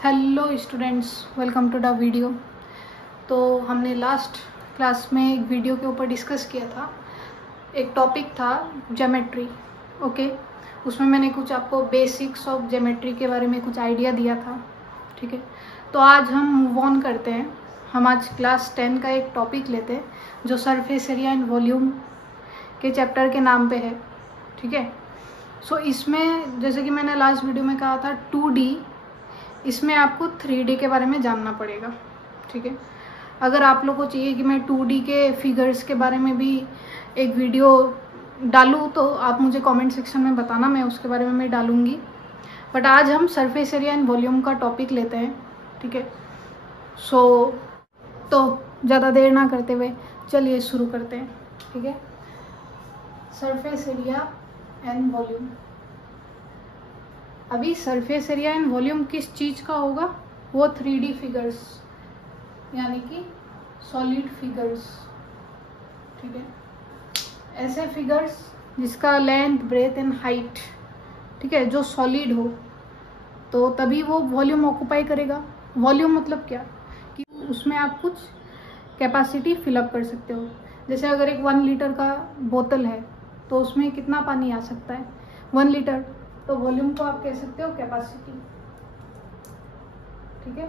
Hello students, welcome to the video. तो हमने last class में एक वीडियो के ऊपर डिस्कस किया था। एक टॉपिक था ज्योमेट्री। ओके, उसमें मैंने कुछ आपको बेसिक्स ऑफ ज्योमेट्री के बारे में कुछ आइडिया दिया था। ठीक है, तो आज हम मूव ऑन करते हैं। हम आज क्लास 10 का एक टॉपिक लेते हैं जो सरफेस एरिया एंड वॉल्यूम के चैप्टर के नाम पे है। ठीक है, सो इसमें जैसे कि मैंने लास्ट वीडियो में कहा था 2D, इसमें आपको 3D के बारे में जानना पड़ेगा। ठीक है, अगर आप लोगों को चाहिए कि मैं 2D के फिगर्स के बारे में भी एक वीडियो डालूँ तो आप मुझे कमेंट सेक्शन में बताना, मैं उसके बारे में मैं डालूँगी। बट आज हम सरफेस एरिया एंड वॉल्यूम का टॉपिक लेते हैं। ठीक है, सो तो ज़्यादा देर ना करते हुए चलिए शुरू करते हैं। ठीक है, सरफेस एरिया एंड वॉल्यूम। अभी सरफेस एरिया एंड वॉल्यूम किस चीज़ का होगा? वो 3D फिगर्स, यानी कि सॉलिड फिगर्स। ठीक है, ऐसे फिगर्स जिसका लेंथ, ब्रेथ एंड हाइट, ठीक है, जो सॉलिड हो, तो तभी वो वॉल्यूम ऑक्युपाई करेगा। वॉल्यूम मतलब क्या कि उसमें आप कुछ कैपेसिटी फिलअप कर सकते हो। जैसे अगर एक 1 लीटर का बोतल है तो उसमें कितना पानी आ सकता है? 1 लीटर। तो वॉल्यूम को आप कह सकते हो कैपेसिटी। ठीक है,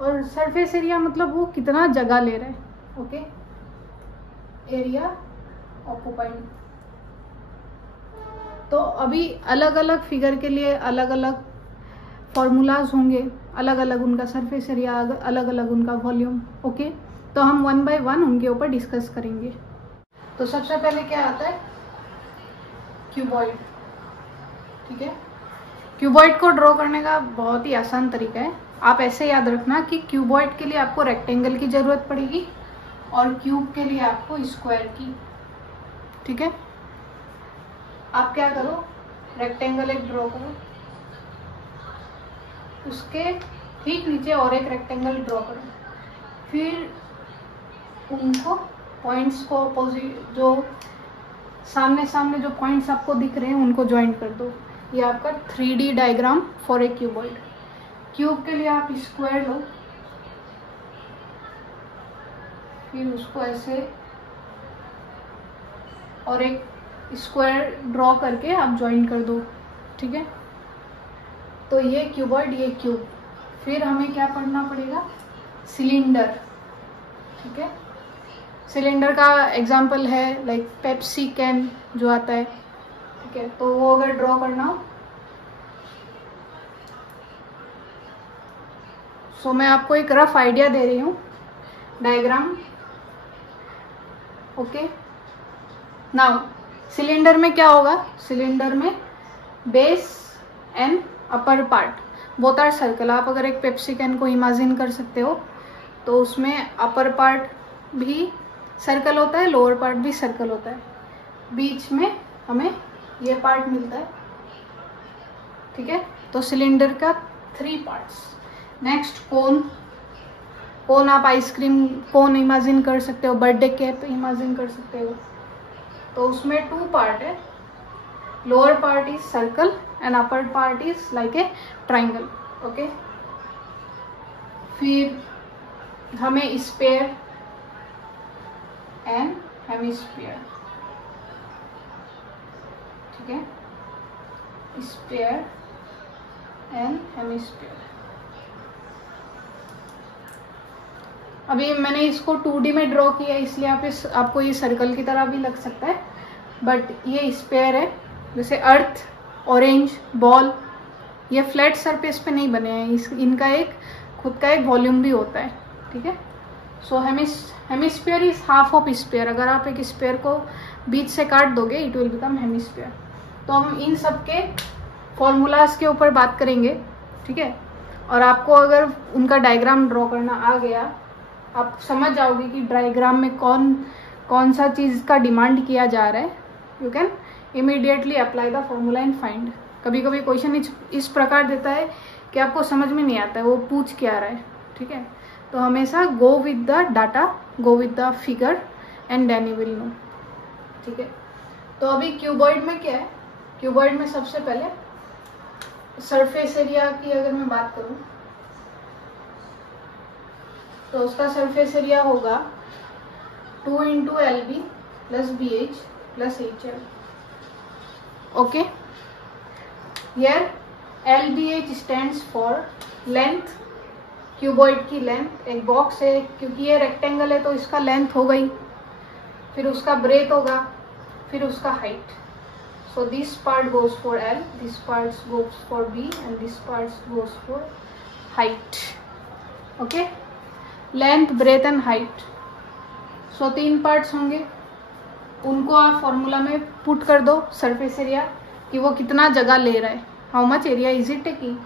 और सरफेस एरिया मतलब वो कितना जगह ले रहा है। Okay, area occupied. तो अभी अलग अलग फिगर के लिए अलग अलग फॉर्मूलाज होंगे, अलग अलग उनका सरफेस एरिया, अलग अलग उनका वॉल्यूम। ओके, तो हम 1 बाय 1 उनके ऊपर डिस्कस करेंगे। तो सबसे पहले क्या आता है? क्यूबॉइड। ठीक है, क्यूबॉइड को ड्रॉ करने का बहुत ही आसान तरीका है। आप ऐसे याद रखना कि क्यूबॉइड के लिए आपको रेक्टेंगल की जरूरत पड़ेगी और क्यूब के लिए आपको स्क्वायर की। ठीक है, आप क्या करो, रेक्टेंगल एक ड्रॉ करो, उसके ठीक नीचे और एक रेक्टेंगल ड्रॉ करो, फिर उनको पॉइंट्स को अपोजिट, जो सामने सामने जो पॉइंट्स आपको दिख रहे हैं उनको ज्वाइंट कर दो। ये आपका 3D diagram for a cuboid. Cube के लिए आप स्क्वायर लो, फिर उसको ऐसे और एक स्क्वायर ड्रॉ करके आप ज्वाइन कर दो। ठीक है, तो ये क्यूबॉइड, ये क्यूब। फिर हमें क्या पढ़ना पड़ेगा? सिलेंडर। ठीक है, सिलेंडर का एग्जाम्पल है लाइक पेप्सी कैन जो आता है। ठीक है, तो वो अगर ड्रॉ करना हो, सो मैं आपको एक रफ आइडिया दे रही हूँ डायग्राम। ओके, नाउ सिलेंडर में क्या होगा? सिलेंडर में base and upper part both are circle. आप अगर एक पेप्सी कैन को इमेजिन कर सकते हो तो उसमें अपर पार्ट भी सर्कल होता है, लोअर पार्ट भी सर्कल होता है, बीच में हमें ये पार्ट मिलता है। ठीक है, तो सिलेंडर का 3 पार्ट्स। नेक्स्ट कोन। कोन आप आइसक्रीम कोन इमेजिन कर सकते हो, बर्थडे केक इमेजिन कर सकते हो। तो उसमें 2 पार्ट है, lower part is circle and upper part is like a triangle. Okay, फिर हमें स्फीयर एंड हेमिस्फीयर। ठीक है, स्फीयर एंड हेमिस्फीयर। अभी मैंने इसको 2D में ड्रॉ किया इसलिए आपको ये सर्कल की तरह भी लग सकता है, बट ये स्फीयर है। जैसे अर्थ, ऑरेंज, बॉल, ये फ्लैट सरफेस पे नहीं बने हैं, इनका एक खुद का एक वॉल्यूम भी होता है। ठीक है, so hemisphere is half of sphere. अगर आप एक स्फीयर को बीच से काट दोगे, इट विल बिकम हेमिस्फीयर। तो हम इन सब के फॉर्मूलाज के ऊपर बात करेंगे। ठीक है, और आपको अगर उनका डायग्राम ड्रॉ करना आ गया, आप समझ जाओगे कि डायग्राम में कौन सा चीज़ का डिमांड किया जा रहा है। You can immediately apply the formula and find. कभी कभी क्वेश्चन इस प्रकार देता है कि आपको समझ में नहीं आता है वो पूछ क्या रहा है। ठीक है, तो हमेशा go with the data, go with the figure and then you will know. ठीक है, तो अभी क्यूबॉइड में क्या है? क्यूबॉइड में सबसे पहले सरफेस एरिया की अगर मैं बात करूं तो उसका सरफेस एरिया होगा 2 into LB plus BH plus HL. Okay. Here LBH stands for length, cuboid की लेंथ. एक बॉक्स है, क्योंकि ये रेक्टेंगल है तो इसका लेंथ हो गई, फिर उसका ब्रेथ होगा, फिर उसका height. So this part goes for L, this part goes for B and this part goes for height. Okay, length, breadth and height. So 3 parts होंगे, उनको आप फॉर्मूला में पुट कर दो सरफेस एरिया कि वो कितना जगह ले रहा है, how much area is it taking.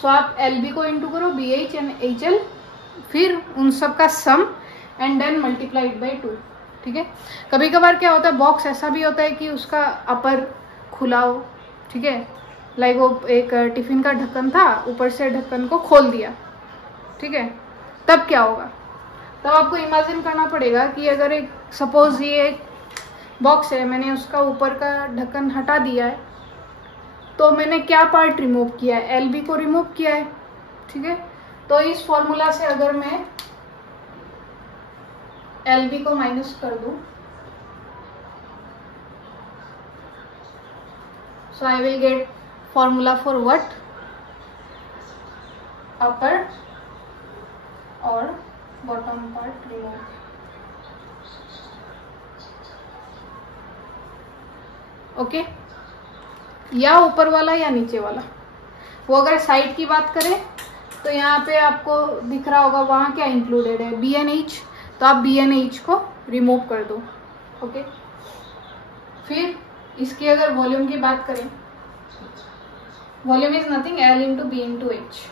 So आप LB को इंटू करो BH एंड HL, फिर उन सब का सम एंड देन मल्टीप्लाइड बाई 2. ठीक है. कभी कभार क्या होता है, बॉक्स ऐसा भी होता है कि उसका अपर खुला हो. ठीक है, लाइक वो एक टिफिन का ढक्कन था, ऊपर से ढक्कन को खोल दिया. ठीक है, तब क्या होगा, तब आपको इमेजिन करना पड़ेगा कि अगर एक सपोज ये एक बॉक्स है, मैंने उसका ऊपर का ढक्कन हटा दिया है, तो मैंने क्या पार्ट रिमूव किया है, LB को रिमूव किया है. ठीक है, तो इस फॉर्मूला से अगर मैं LB को माइनस कर दूं, so I will get formula for what, upper और बॉटम पार्ट रिमूव. ओके, या ऊपर वाला या नीचे वाला. वो अगर साइड की बात करें तो यहाँ पे आपको दिख रहा होगा वहाँ क्या इंक्लूडेड है, B एंड H, तो आप B एंड H को रिमूव कर दो. ओके, फिर इसकी अगर वॉल्यूम की बात करें, volume is nothing L into B into H.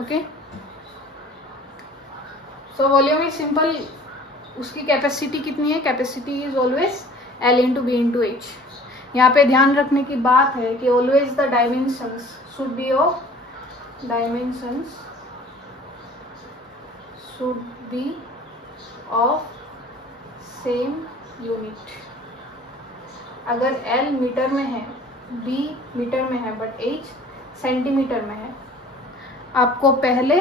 Okay, so volume is simple. उसकी कैपेसिटी कितनी है, capacity is always L into B into H. यहाँ पे ध्यान रखने की बात है कि always the dimensions should be of same unit. अगर L मीटर में है, B मीटर में है, बट H सेंटीमीटर में है, आपको पहले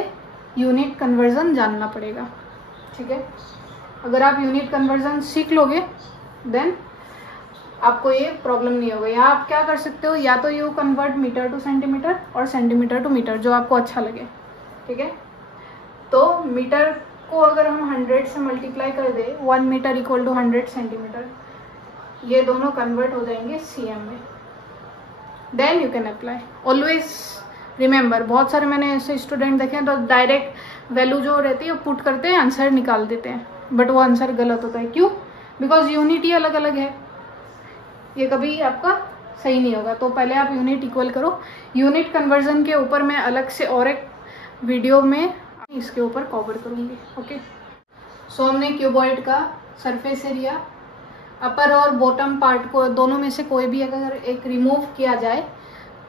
यूनिट कन्वर्जन जानना पड़ेगा. ठीक है, अगर आप यूनिट कन्वर्जन सीख लोगे देन आपको ये प्रॉब्लम नहीं होगा. यहाँ आप क्या कर सकते हो, या तो you convert metre to centimetre और सेंटीमीटर टू मीटर, जो आपको अच्छा लगे. ठीक है, तो मीटर को अगर हम 100 से मल्टीप्लाई कर दे, 1 मीटर इक्वल टू 100 सेंटीमीटर, ये दोनों कन्वर्ट हो जाएंगे CM में. Then you can apply. Always remember, बहुत सारे मैंने ऐसे स्टूडेंट देखे हैं तो डायरेक्ट वैल्यू जो रहती है वो पुट करते हैं, आंसर निकाल देते हैं, बट वो आंसर गलत होता है. क्यों? बिकॉज यूनिट ही अलग अलग है, ये कभी आपका सही नहीं होगा. तो पहले आप यूनिट इक्वल करो. यूनिट कन्वर्जन के ऊपर मैं अलग से और एक वीडियो में इसके ऊपर कवर करूँगी. ओके, सो हमने क्यूबॉइड का सरफेस एरिया, अपर और बॉटम पार्ट को दोनों में से कोई भी अगर एक रिमूव किया जाए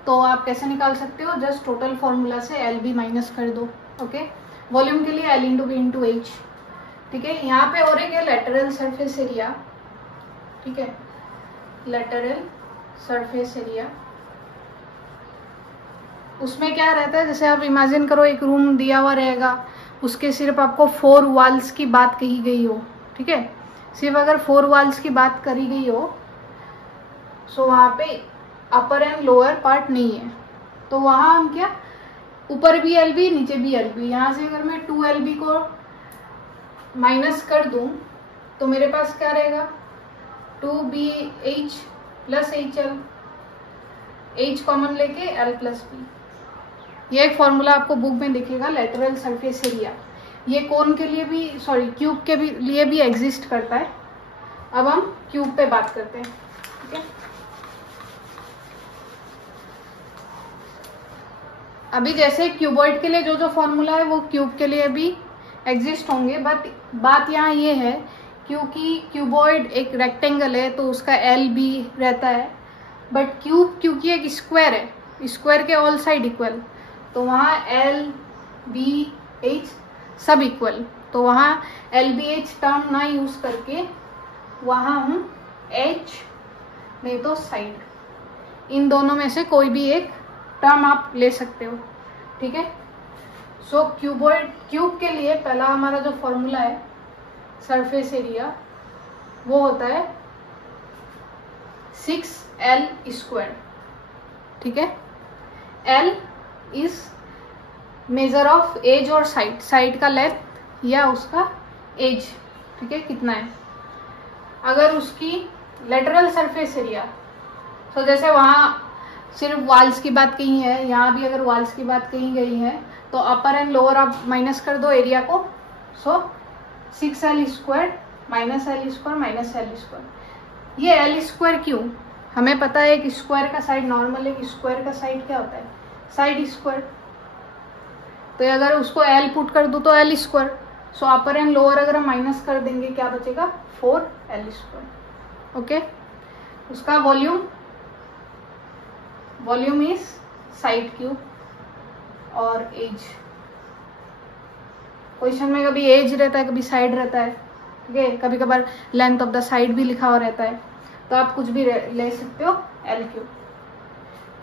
तो आप कैसे निकाल सकते हो, जस्ट टोटल फॉर्मूला से LB माइनस कर दो. ओके, वॉल्यूम के लिए L into B into H. ठीक है, यहाँ पे और एक है लेटरल सरफेस एरिया. ठीक है, लेटरल सरफेस एरिया, उसमें क्या रहता है, जैसे आप इमेजिन करो एक रूम दिया हुआ रहेगा, उसके सिर्फ आपको 4 वॉल्स की बात कही गई हो. ठीक है, सिर्फ अगर 4 वॉल्स की बात करी गई हो, सो वहाँ पे अपर एंड लोअर पार्ट नहीं है, तो वहाँ हम क्या, ऊपर भी LB नीचे भी LB. यहाँ से अगर मैं 2LB को माइनस कर दूं तो मेरे पास क्या रहेगा, 2BH plus HL, H common लेके L प्लस B. ये एक फॉर्मूला आपको बुक में दिखेगा, लेटरल सरफेस एरिया. ये कोन के लिए भी, सॉरी क्यूब के भी लिए भी एग्जिस्ट करता है. अब हम क्यूब पे बात करते हैं. ठीक है, अभी जैसे क्यूबॉइड के लिए जो जो फॉर्मूला है वो क्यूब के लिए भी एग्जिस्ट होंगे, बट बात यहाँ ये है क्योंकि क्यूबॉइड एक रेक्टेंगल है तो उसका LB रहता है, बट क्यूब क्योंकि एक स्क्वायर है, स्क्वायर के ऑल साइड इक्वल, तो वहाँ LBH सब इक्वल, तो वहाँ LBH टर्म ना यूज करके वहाँ हम H नहीं तो साइड, इन दोनों में से कोई भी एक टर्म आप ले सकते हो. ठीक है, सो क्यूब के लिए पहला हमारा जो फॉर्मूला है सरफेस एरिया वो होता है 6L²। ठीक है, L is measure of edge और साइड का लेंथ या उसका एज। ठीक है, कितना है। अगर उसकी लेटरल सरफेस एरिया, तो जैसे वहां सिर्फ वॉल्स की बात कही है, यहाँ भी अगर वॉल्स की बात कही गई है तो अपर एंड लोअर आप माइनस कर दो एरिया को। सो 6L² minus L² minus L²। ये L² क्यों, हमें पता है एक स्क्वायर का साइड नॉर्मल, एक स्क्वायर का साइड क्या होता है, साइड स्क्वायर। तो अगर उसको L पुट कर दूं तो L²। So upper and lower अगर हम माइनस कर देंगे क्या बचेगा, 4L²। ओके, उसका वॉल्यूम इज साइड क्यूब और एज। क्वेश्चन में कभी एज रहता है, कभी साइड रहता है। ठीक है, कभी कभार लेंथ ऑफ द साइड भी लिखा हुआ रहता है, तो आप कुछ भी ले सकते हो। L3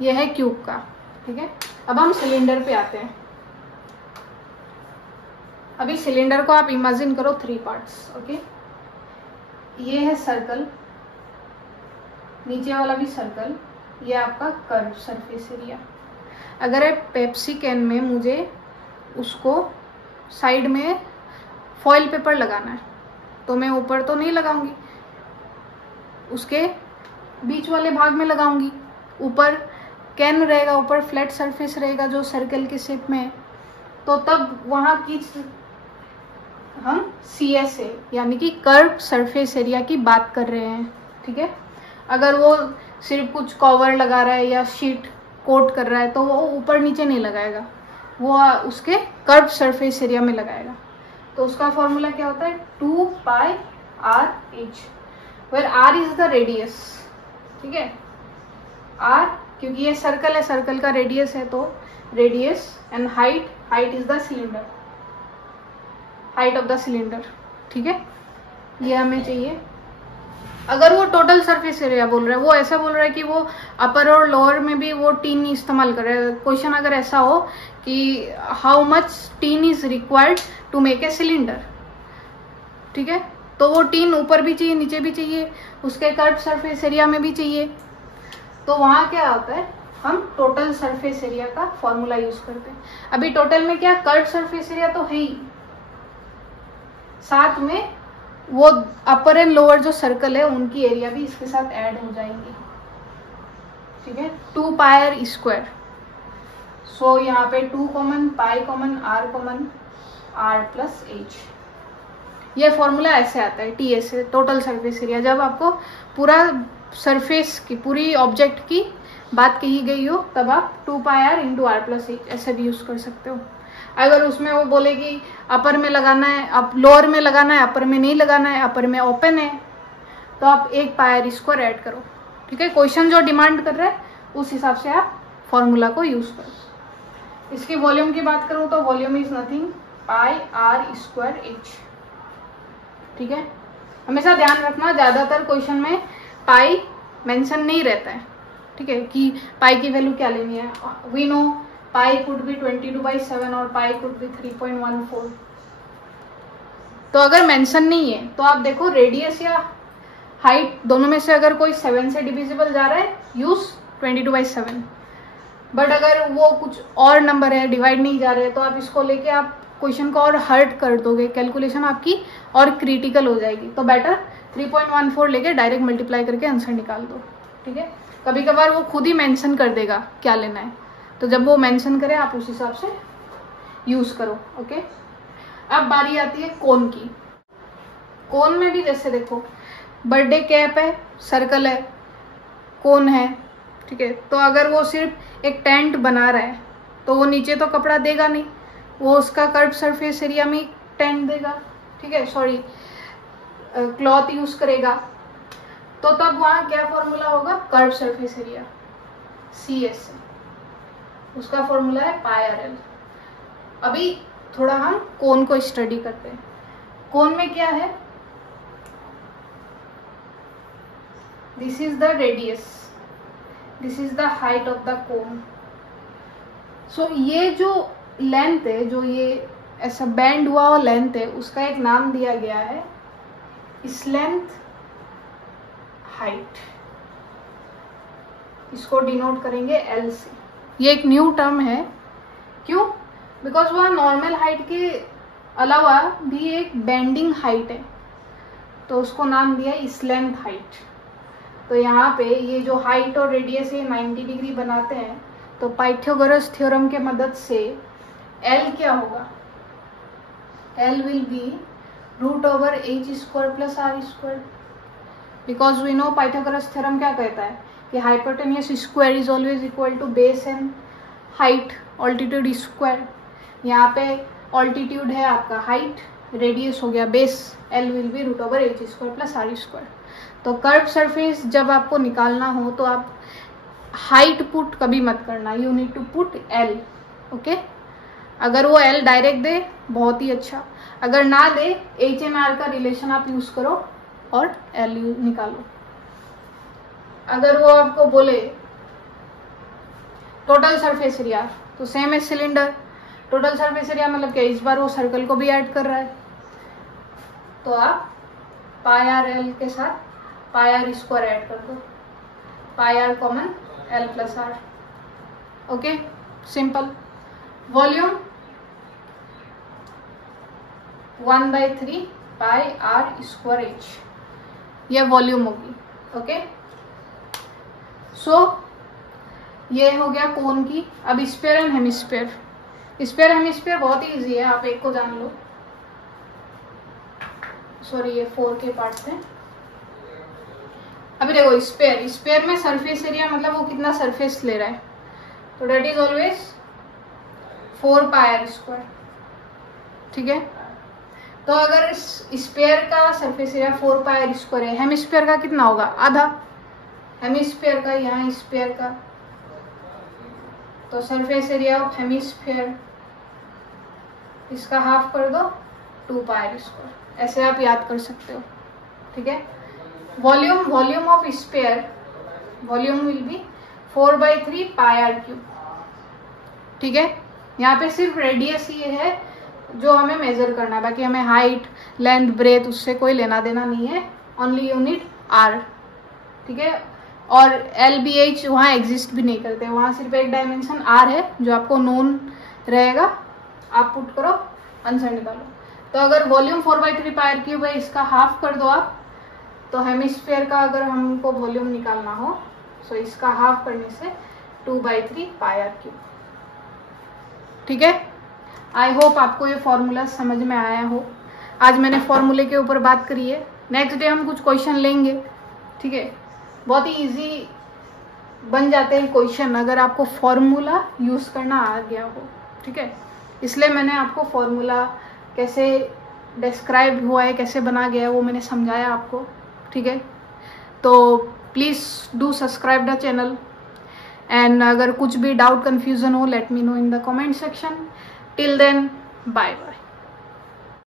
ये है क्यूब का। ठीक है, अब हम सिलेंडर पे आते हैं। अभी सिलेंडर को आप इमेजिन करो 3 पार्ट्स। ओके, ये है सर्कल, नीचे वाला भी सर्कल, ये आपका कर्व सरफेस एरिया। अगर है पेप्सी कैन में मुझे उसको साइड में फॉइल पेपर लगाना है तो मैं ऊपर तो नहीं लगाऊंगी, उसके बीच वाले भाग में लगाऊंगी। ऊपर कैन रहेगा, ऊपर फ्लैट सरफेस रहेगा जो सर्कल के शेप में है, तो तब वहां की हम CSA यानी कि कर्व सरफेस एरिया की बात कर रहे हैं। ठीक है, अगर वो सिर्फ कुछ कवर लगा रहा है या शीट कोट कर रहा है तो वो ऊपर नीचे नहीं लगाएगा, वो उसके कर्व सरफेस एरिया में लगाएगा। तो उसका फॉर्मूला क्या होता है, 2πRh, where R is the radius. ठीक है, R क्योंकि ये सर्कल है, सर्कल का रेडियस है तो radius, and height is the cylinder, height of the cylinder. ठीक है, ये हमें चाहिए। अगर वो टोटल सरफेस एरिया बोल रहा है, वो ऐसा बोल रहा है कि वो अपर और लोअर में भी वो टीन इस्तेमाल कर रहा है। क्वेश्चन अगर ऐसा हो कि how much tin is required to make a cylinder, ठीक है, तो वो टीन ऊपर भी चाहिए, नीचे भी चाहिए, उसके कर्व सरफेस एरिया में भी चाहिए। तो वहां क्या होता है, हम टोटल सरफेस एरिया का फॉर्मूला यूज करते हैं। अभी टोटल में क्या, कर्व सरफेस एरिया तो है ही, साथ में वो अपर एंड लोअर जो सर्कल है उनकी एरिया भी इसके साथ ऐड हो जाएंगी। ठीक है, 2πr²। सो यहाँ पे 2 common, pi common, r common, r+h। ये फॉर्मूला ऐसे आता है TSA, टोटल सरफेस एरिया। जब आपको पूरा सरफेस की, पूरी ऑब्जेक्ट की बात कही गई हो तब आप 2πr × r+h ऐसे भी यूज कर सकते हो। अगर उसमें वो बोले कि अपर में लगाना है, अब लोअर में लगाना है, अपर में नहीं लगाना है, अपर में ओपन है, तो आप 1πr² ऐड करो। ठीक है, क्वेश्चन जो डिमांड कर रहा है उस हिसाब से आप फॉर्मूला को यूज करो। इसकी वॉल्यूम की बात करूं तो वॉल्यूम इज नथिंग πr²h। ठीक है, हमेशा ध्यान रखना ज्यादातर क्वेश्चन में पाई मेंशन नहीं रहता है। ठीक है, कि पाई की वैल्यू क्या लेनी है। We know pi could be 22/7 और पाई कुड बी 3.14। तो अगर मेंशन नहीं है तो आप देखो रेडियस या हाइट दोनों में से अगर कोई 7 से डिविजिबल जा रहा है, यूज 22/7। बट अगर वो कुछ और नंबर है, डिवाइड नहीं जा रहे हैं, तो आप इसको लेके आप क्वेश्चन को और हर्ट कर दोगे, कैलकुलेशन आपकी और क्रिटिकल हो जाएगी। तो बेटर 3.14 लेके डायरेक्ट मल्टीप्लाई करके आंसर निकाल दो। ठीक है, कभी कभार वो खुद ही मेंशन कर देगा क्या लेना है, तो जब वो मेंशन करे आप उस हिसाब से यूज करो। ओके, अब बारी आती है कोन की। कोन में भी जैसे देखो बर्थडे कैप है, सर्कल है, कोन है। ठीक है, तो अगर वो सिर्फ एक टेंट बना रहा है तो वो नीचे तो कपड़ा देगा नहीं, वो उसका कर्व सरफेस एरिया में टेंट देगा। ठीक है, सॉरी क्लॉथ यूज करेगा, तो तब वहां क्या फॉर्मूला होगा, कर्व सरफेस एरिया CSA, उसका फॉर्मूला है πRL। अभी थोड़ा हम कोन को स्टडी करते हैं। कोन में क्या है, this is the radius, this is the height of the cone. So ये जो लेंथ है, जो ये ऐसा बैंड हुआ और लेंथ है, उसका एक नाम दिया गया है इस लेंथ हाइट। इसको डिनोट करेंगे एल से। ये एक न्यू टर्म है, क्यों? बिकॉज वह नॉर्मल हाइट के अलावा भी एक बेंडिंग हाइट है, तो उसको नाम दिया इस लेंथ हाइट। तो यहाँ पे ये जो हाइट और रेडियस ये 90 डिग्री बनाते हैं, तो पाइथागोरस थ्योरम के मदद से L क्या होगा? L will be √h² + r², because we know Pythagoras theorem क्या कहता है कि hypotenuse square is always equal to base and height altitude square. यहाँ पे ऑल्टीट्यूड है आपका हाइट, रेडियस हो गया base, L will be √h² + r²। तो कर्व सरफेस जब आपको निकालना हो तो आप हाइट पुट कभी मत करना, you need to put L, okay. अगर वो L डायरेक्ट दे बहुत ही अच्छा, अगर ना दे HMR का रिलेशन आप यूज करो और L निकालो। अगर वो आपको बोले टोटल सरफेस एरिया, तो सेम है सिलेंडर, टोटल सरफेस एरिया मतलब क्या, इस बार वो सर्कल को भी ऐड कर रहा है, तो आप πr/L के साथ πr² ऐड कर दो, πr common L + r, okay, simple. Volume 1/3 πr²h, ये वॉल्यूम होगी, ओके। सो ये हो गया कोन की। अब sphere and hemisphere. Sphere hemisphere बहुत ही इजी है, आप एक को जान लो। सॉरी, ये 4 के पार्ट्स हैं। अभी देखो स्फीयर में सरफेस एरिया मतलब वो कितना सरफेस ले रहा है, तो डेट इज ऑलवेज 4 πr², ठीक है। तो अगर स्फीयर का सरफेस एरिया 4 πr² है, हेमिस्फीयर का कितना होगा? आधा। हेमिस्फीयर का यहाँ स्फीयर का, तो सरफेस एरिया ऑफ हेमिस्फीयर इसका हाफ कर दो 2 πr²। ऐसे आप याद कर सकते हो, ठीक है। Volume of sphere, volume will be 4/3 πr³, ठीक है। यहाँ पे सिर्फ रेडियस ये है जो हमें मेजर करना है, बाकी हमें हाइट, लेंथ, ब्रेथ उससे कोई लेना देना नहीं है, ओनली यूनिट r, ठीक है। और LBH वहाँ एग्जिस्ट भी नहीं करते, वहाँ सिर्फ एक डायमेंशन r है जो आपको नोन रहेगा, आप पुट करो, आंसर निकालो। तो अगर वॉल्यूम 4/3 πr³ है, इसका हाफ कर दो आप, तो हेमिस्फीयर का अगर हमको वॉल्यूम निकालना हो तो इसका हाफ करने से 2/3 πr³, ठीक है। आई होप आपको ये फॉर्मूला समझ में आया हो। आज मैंने फॉर्मूले के ऊपर बात करी है, नेक्स्ट डे हम कुछ क्वेश्चन लेंगे, ठीक है। बहुत ही इजी बन जाते हैं क्वेश्चन अगर आपको फॉर्मूला यूज करना आ गया हो, ठीक है। इसलिए मैंने आपको फॉर्मूला कैसे डिस्क्राइब हुआ है, कैसे बना गया है, वो मैंने समझाया आपको, ठीक है। तो please do subscribe the channel, and अगर कुछ भी डाउट कन्फ्यूजन हो, let me know in the comment section. Till then, bye bye.